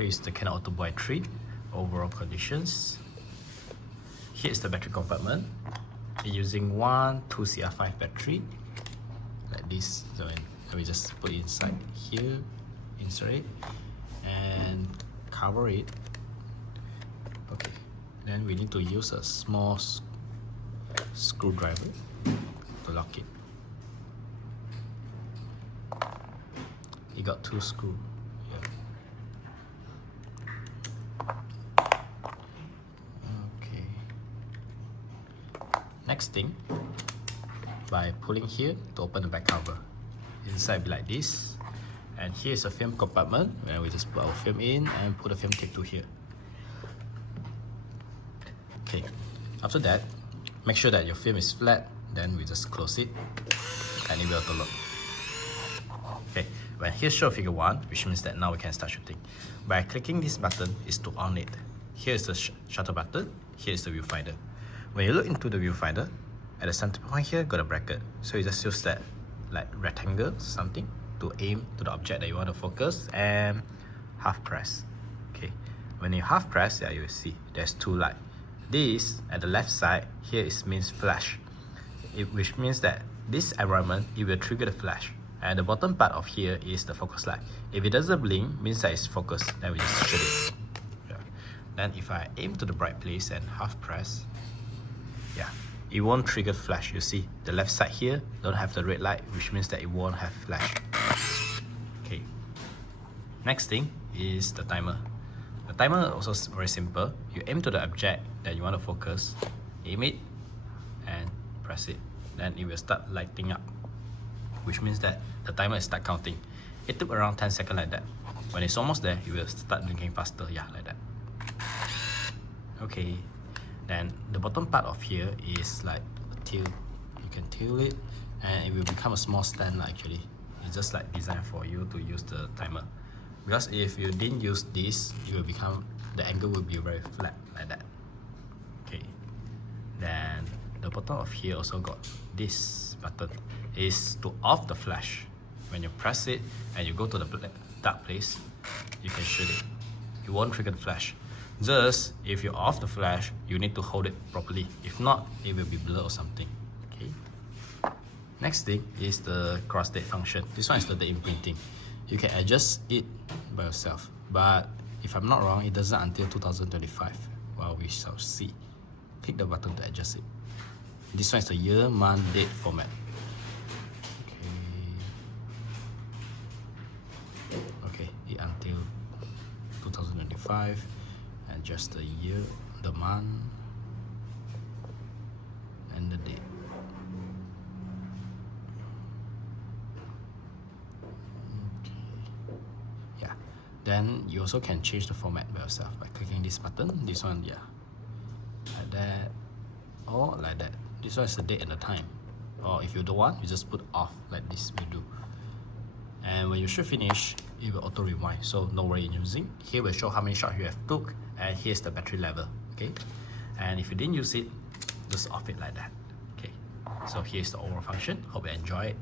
Here is the Canon Autoboy 3 overall conditions. Here is the battery compartment. Using one 2CR5 battery like this. So we just put it inside here, insert it, and cover it. Okay, then we need to use a small screwdriver to lock it. You got 2 screws. Okay. Next thing, by pulling here to open the back cover. Inside be like this, and here's a film compartment where we just put our film in and put the film tape to here. Okay, after that, make sure that your film is flat, then we just close it and it will auto lock. Okay, when here show figure 1, which means that now we can start shooting. By clicking this button is to on it. Here is the shutter button, here is the viewfinder. When you look into the viewfinder, at the center point here got a bracket, so you just use that like rectangle something to aim to the object that you want to focus and half press. Okay, when you half press, yeah, you will see there's 2 lights. This at the left side here is means flash, which means that this environment it will trigger the flash, and the bottom part of here is the focus light. If it doesn't blink, means that it's focused, then we just shoot it. Yeah. Then if I aim to the bright place and half press, yeah, it won't trigger flash. You see the left side here don't have the red light, which means that it won't have flash. Okay, next thing is the timer. The timer also very simple. You aim to the object that you want to focus, aim it and press it, then it will start lighting up, which means that the timer is start counting. It took around 10 seconds like that. When it's almost there, it will start blinking faster, yeah, like that. Okay, then the bottom part of here is like a tilt. You can tilt it and it will become a small stand actually. It's just like designed for you to use the timer. Because if you didn't use this, it will become, the angle will be very flat like that. Okay, then the bottom of here also got this button, is to off the flash. When you press it and you go to the dark place, you can shoot it. You won't trigger the flash. Just if you off the flash, you need to hold it properly. If not, it will be blurred or something. Okay. Next thing is the cross date function. This one is the date imprinting. You can adjust it by yourself, but if I'm not wrong, it doesn't until 2025. Well, we shall see. Click the button to adjust it. This one is the year, month, date format. Okay, it until 2025. Adjust the year, the month, and the date. Then you also can change the format by yourself by clicking this button. This one, yeah, like that, or like that. This one is the date and the time. Or if you don't want, you just put off like this we do. And when you should finish, it will auto rewind, so no worry in using. Here will show how many shots you have took, and here's the battery level. Okay, and if you didn't use it, just off it like that. Okay, so here's the overall function. Hope you enjoy it.